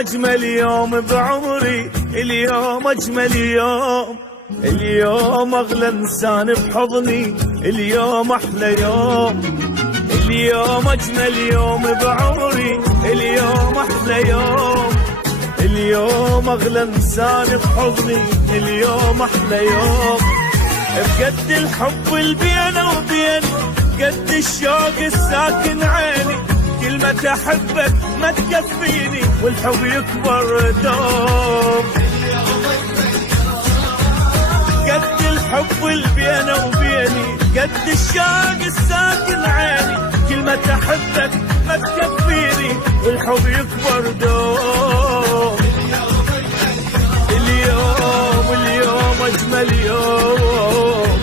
أجمل يوم بعمري، اليوم أجمل يوم، اليوم أغلى إنسان بحضني، اليوم أحلى يوم، اليوم أجمل يوم بعمري، اليوم أحلى يوم، اليوم أغلى إنسان بحضني، اليوم أحلى يوم. بقد الحب اللي بيني وبين، قد الشوق الساكن عيني، كلمة أحبك ما تكفيني والحب يكبر دوم. قد الحب اللي بيني وبيني، قد الشوق الساكن عيني، كلمة أحبك ما تكفيني والحب يكبر دوم. اليوم اليوم أجمل يوم،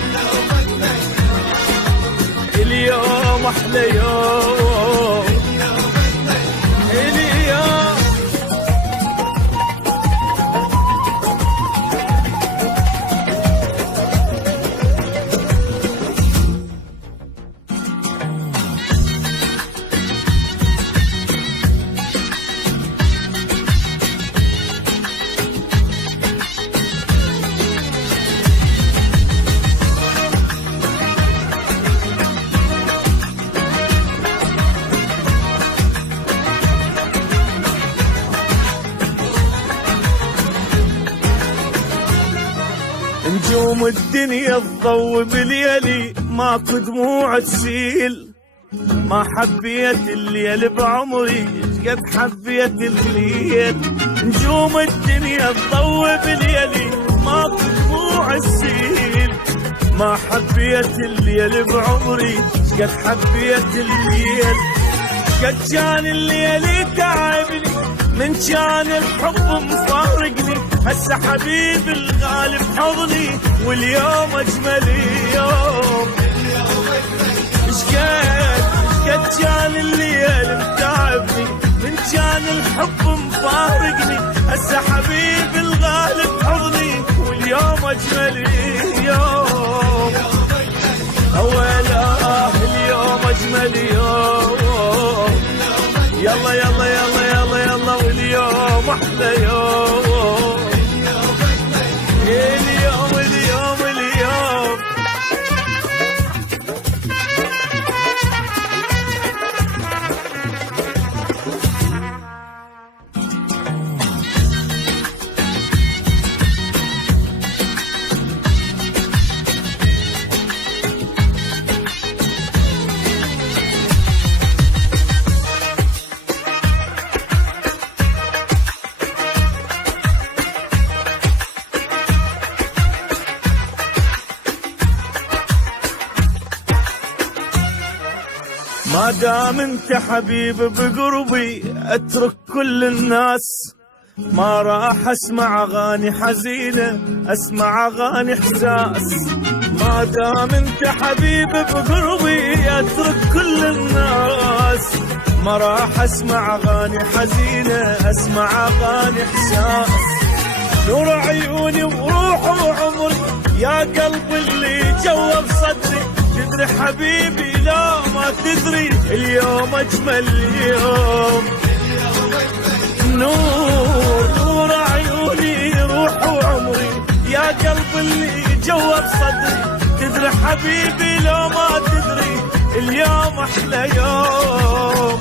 اليوم أحلى يوم، اليوم. نجوم الدنيا تضوي بليلي، ماكو دموع تسيل، ما حبيت الليل بعمري قد حبيت الليل. نجوم الدنيا تضوي بليلي، ماكو دموع تسيل، ما حبيت الليل بعمري قد حبيت الليل. قد كان الليل تعبني من كان الحب مفارقني، هسه حبيبي الغالي بحضني واليوم اجمل يوم. قد كان الليل متعبني من كان الحب مفارقني، هسه حبيبي الغالي بحضني واليوم اجمل يوم. اولا اليوم اجمل يوم، يلا يلا يلا يلا يلا واليوم احلى يوم، اليوم اليوم اليوم. ما دام انت حبيب بقربي اترك كل الناس، ما راح اسمع اغاني حزينه اسمع اغاني احساس. ما دام انت حبيب بقربي اترك كل الناس، ما راح اسمع اغاني حزينه اسمع اغاني احساس. نور عيوني وروح وعمري يا قلب اللي جوا بصدري، تدري حبيبي لا ما تدري اليوم اجمل يوم. نور عيوني روح وعمري يا قلب اللي جوا بصدري، تدري حبيبي لو ما تدري اليوم احلى يوم.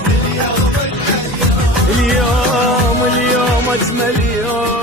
اليوم اليوم اجمل يوم.